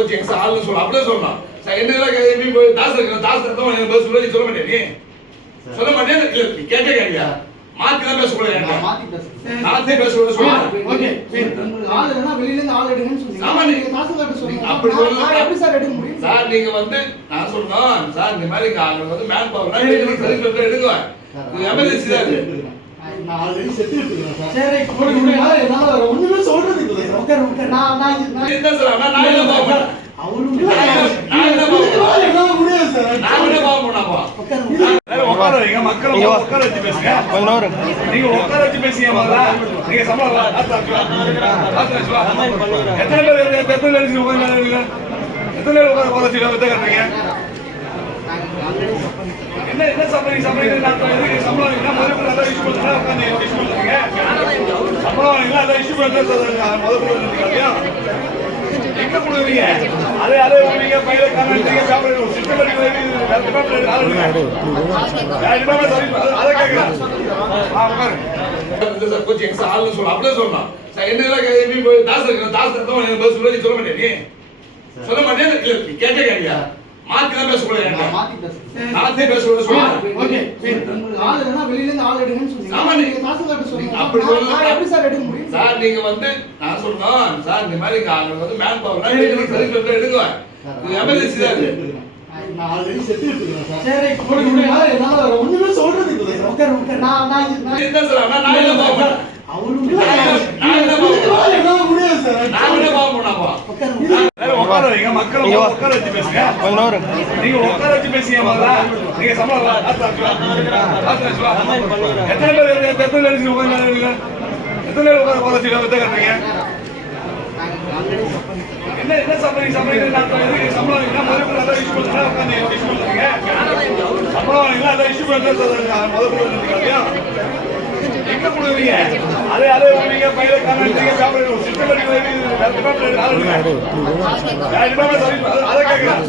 Coaching extra ஆள்னு சொல்லலாம், அப்படியே சொல்லலாம். என்னெல்லாம் எப்படி போய் தாஸ் தான் எனக்கு பதில் சொல்ல, நீ சொல்ல மாட்டேன், நீ சொல்ல மாட்டேன். இல்லை நீ கேட்டே கேட்கியா, மாற்றி தான் பேசக்கூடாது. மாற்றி பேசக்கூடாது சொல்லுங்க. அப்படி சொல்லலாம் சார். நீங்க வந்து நான் சொல்றோம் சார், இந்த மாதிரி மேன் பவர் எடுங்க, எமர்ஜென்சி தான் இது. நான் ஆல்ரெடி செட் எடுத்துக்கிறேன் சார். சரி என்னால ஒண்ணுமே சொல்றது இல்ல சார். ஓகே நான் என்ன சார், நான் என்ன பாப்பேன், அவரும் நான் என்ன பாப்பேன், என்னால முடியாது சார். நான் என்ன பாப்பேன்ப்பா. உட்கார வைங்க, மக்கள் உட்கார வச்சு பேசுங்க. நீங்க உட்கார வச்சு பேசுங்க. முதல்ல நீங்க சம்பளம் எத்தனை பேர் உட்கார வச்சு வித்த கட்டுறீங்க? என்ன என்ன சம்பளம் சம்பளம் இஷ்யூ பண்ணுறா உட்காந்து இஷ்யூ பண்ணுறீங்க. சம்பளம் வாங்கிங்களா அதை இஷ்யூ பண்ணுறா எங்க கொடுக்குறீங்க? அதே நீங்க பயிர காரணீங்க பேப்பர் சிஸ்டம் அதை கேட்கலாம். கோச்சிங் எக்ஸ்ட்ரா ஆள்னு சொல்லலாம், அப்படியே சொல்லலாம். என்னெல்லாம் எப்படி போய் தாஸ் தான் எனக்கு பதில் சொல்ல, நீ சொல்ல மாட்டேன், நீ சொல்ல மாட்டேன். இல்லை நீ கேட்டே கேட்கியா, மாற்றி தான் பேசக்கூடாது. மாற்றி பேசக்கூடாது சொல்லுங்க. அப்படி சொல்லலாம் சார். நீங்க வந்து நான் சொல்றோம் சார், இந்த மாதிரி மேன் பவர் எடுங்க, எமர்ஜென்சி தான் இது. நான் ஆல்ரெடி செட் எடுத்துக்கிறேன் சார். சரி என்னால ஒண்ணுமே சொல்றது இல்ல சார். ஓகே நான் என்ன சார், நான் என்ன பாப்பேன், அவரும் நான் என்ன பாப்பேன், என்னால முடியாது சார். நான் என்ன பாப்பேன்ப்பா. உட்கார வைங்க, மக்கள் உட்கார வச்சு பேசுங்க. நீங்க உட்கார வச்சு பேசுங்க. முதல்ல நீங்க சம்பளம் எத்தனை பேர் உட்கார வச்சு வித்த கட்டுறீங்க? என்ன என்ன சம்பளம் சம்பளம் இஷ்யூ பண்ணுறா உட்காந்து இஷ்யூ பண்ணுறீங்க. சம்பளம் வாங்கிங்களா அதை இஷ்யூ பண்ணுறா எங்க கொடுக்குறீங்க? அதே நீங்க பயிர காரணீங்க பேப்பர் சிஸ்டம் அதை கேட்கலாம்.